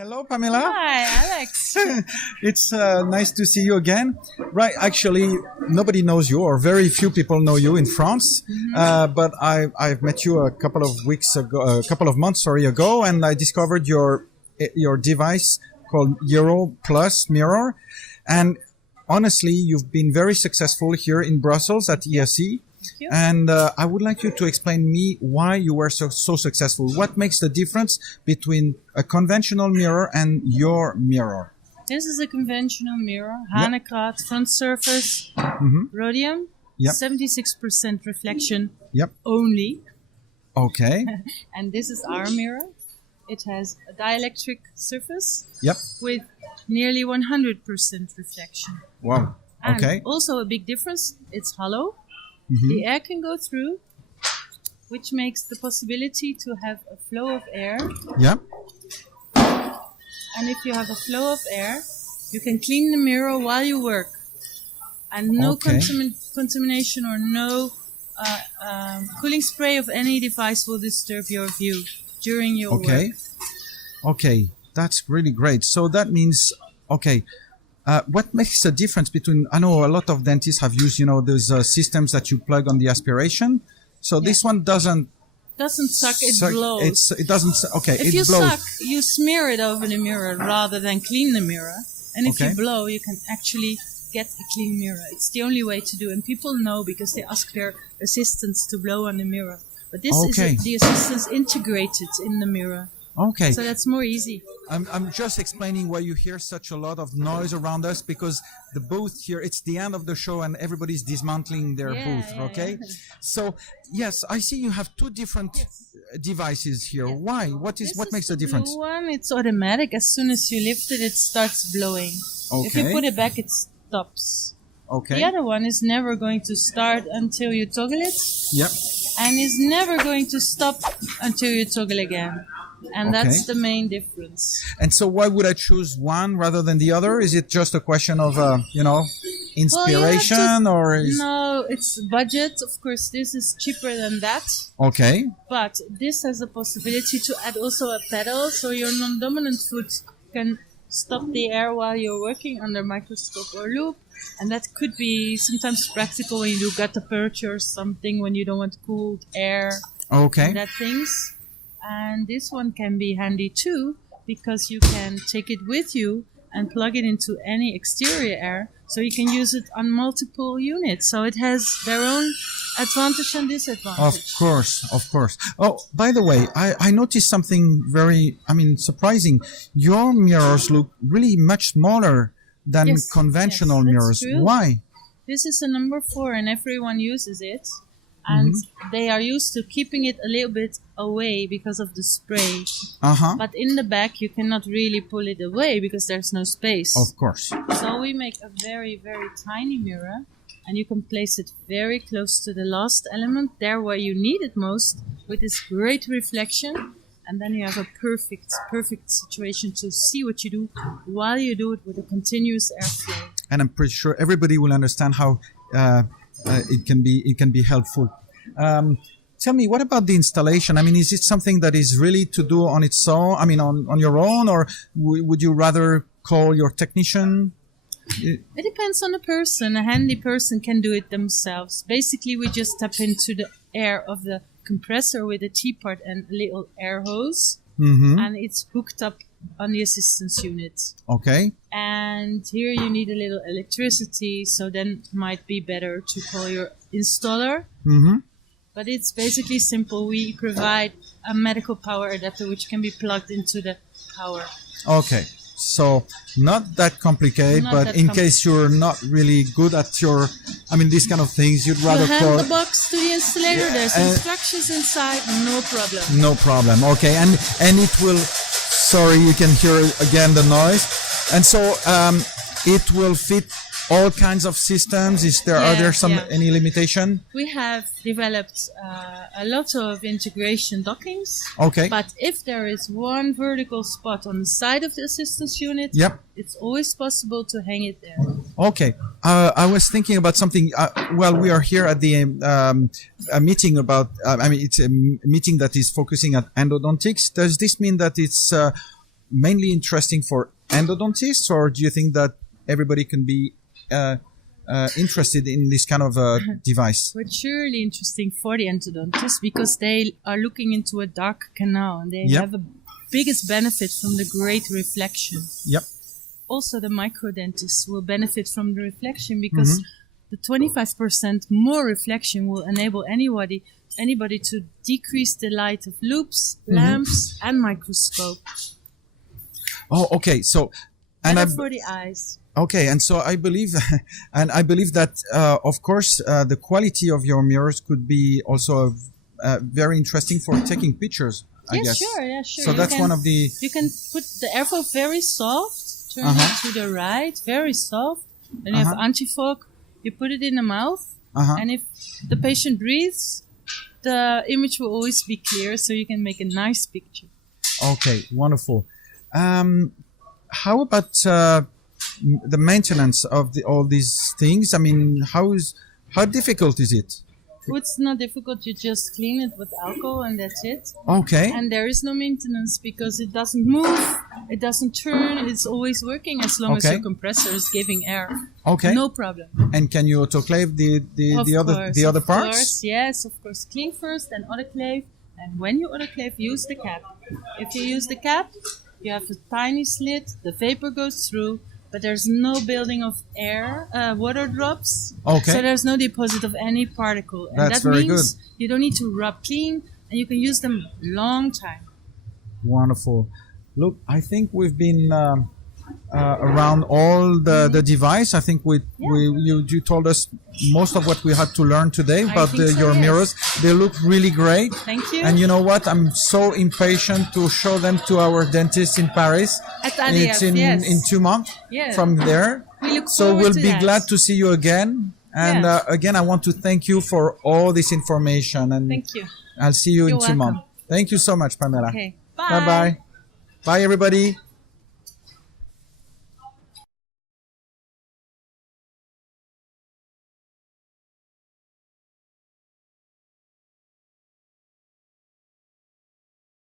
Hello, Pamela. Hi, Alex. It's nice to see you again. Right, actually, nobody knows you, or very few people know you in France. But I've met you a couple of months ago, and I discovered your device called Yirro Plus Mirror. And honestly, you've been very successful here in Brussels at AUSSI. And I would like you to explain me why you were so successful. What makes the difference between a conventional mirror and your mirror? This is a conventional mirror, Hanekraat, front surface, rhodium, 76% reflection only. Okay. And this is our mirror. It has a dielectric surface with nearly 100% reflection. Wow. Okay. And also a big difference, it's hollow. The air can go through, which makes the possibility to have a flow of air. Yeah. And if you have a flow of air, you can clean the mirror while you work. And no contamination or no cooling spray of any device will disturb your view during your work. Okay, that's really great. So that means, what makes the difference between, I know a lot of dentists have used, those systems that you plug on the aspiration. So this one doesn't suck, it blows. It doesn't, if you suck, you smear it over the mirror rather than clean the mirror. And if you blow, you can actually get a clean mirror. It's the only way to do it. And people know because they ask their assistants to blow on the mirror. But this is the assistants integrated in the mirror. Okay. So that's more easy. I'm just explaining why you hear such a lot of noise around us, because the booth here, it's the end of the show and everybody's dismantling their booth, okay? So, yes, I see you have two different devices here. Why? What makes the difference? The blue one, it's automatic. As soon as you lift it, it starts blowing. Okay. If you put it back, it stops. Okay. The other one is never going to start until you toggle it. Yep. And is never going to stop until you toggle again. And that's the main difference. And so why would I choose one rather than the other? Is it just a question of, inspiration No, it's budget. Of course, this is cheaper than that. Okay. But this has the possibility to add also a pedal, so your non-dominant foot can stop the air while you're working under microscope or loop. And that could be sometimes practical when you do gutta percha or something, when you don't want cooled air. Okay. And that things. And this one can be handy too, because you can take it with you and plug it into any exterior air, so you can use it on multiple units. So it has their own advantage and disadvantage. Of course. Oh, by the way, I noticed something very, surprising. Your mirrors look really much smaller than conventional mirrors. True. Why? This is a number 4 and everyone uses it. And they are used to keeping it a little bit away because of the spray. But in the back, you cannot really pull it away because there's no space. Of course. So we make a very, very tiny mirror. And you can place it very close to the last element, there where you need it most, with this great reflection. And then you have a perfect situation to see what you do while you do it with a continuous airflow. And I'm pretty sure everybody will understand how it can be helpful. Tell me, what about the installation? Is it something that is really to do on its own? On your own, or would you rather call your technician? It depends on the person. A handy person can do it themselves. Basically, we just tap into the air of the compressor with a T-part and a little air hose, and it's hooked up on the assistance unit. Okay. And here you need a little electricity, so then it might be better to call your installer. But it's basically simple. We provide a medical power adapter which can be plugged into the power. Okay. So not that complicated, but in case you're not really good at these kind of things, you'd rather hand the box to the installer. There's instructions inside, no problem. No problem. Okay. And it will, sorry, you can hear again the noise. And so it will fit all kinds of systems. Are there any limitation? We have developed a lot of integration dockings. Okay. But if there is one vertical spot on the side of the assistance unit, it's always possible to hang it there. Okay. I was thinking about something. We are here at the a meeting about. It's a meeting that is focusing at endodontics. Does this mean that it's mainly interesting for endodontists, or do you think that everybody can be interested in this kind of device? It's surely interesting for the endodontists because they are looking into a dark canal and they have a biggest benefit from the great reflection. Yep. Also, the microdentists will benefit from the reflection because the 25% more reflection will enable anybody to decrease the light of loops, lamps, and microscope. Oh, okay. So, and better for the eyes. Okay, and so I believe, that of course the quality of your mirrors could be also very interesting for taking pictures. I guess. Sure. So that's one of the. You can put the airflow very soft, turn it to the right, very soft. Then you have antifog. You put it in the mouth, and if the patient breathes, the image will always be clear, so you can make a nice picture. Okay, wonderful. How about the maintenance of all these things? I mean, how difficult is it? It's not difficult. You just clean it with alcohol and that's it. Okay. And there is no maintenance because it doesn't move, it doesn't turn. It's always working as long as your compressor is giving air. Okay. No problem. And can you autoclave the other parts? Of course, yes, of course. Clean first, then autoclave. And when you autoclave, use the cap. If you use the cap, you have a tiny slit. The vapor goes through. But there's no building of air, water drops. Okay. So there's no deposit of any particle. And That's very means good. You don't need to rub clean and you can use them long time. Wonderful. Look, I think we've been around all the device. I think you told us most of what we had to learn today about your mirrors. They look really great. Thank you. And you know what? I'm so impatient to show them to our dentist in Paris. At ADF, it's in 2 months from there. So we'll be glad to see you again. And again, I want to thank you for all this information. And thank you. I'll see you in 2 months. Thank you so much, Pamela. Okay. Bye. Bye-bye. Bye, everybody.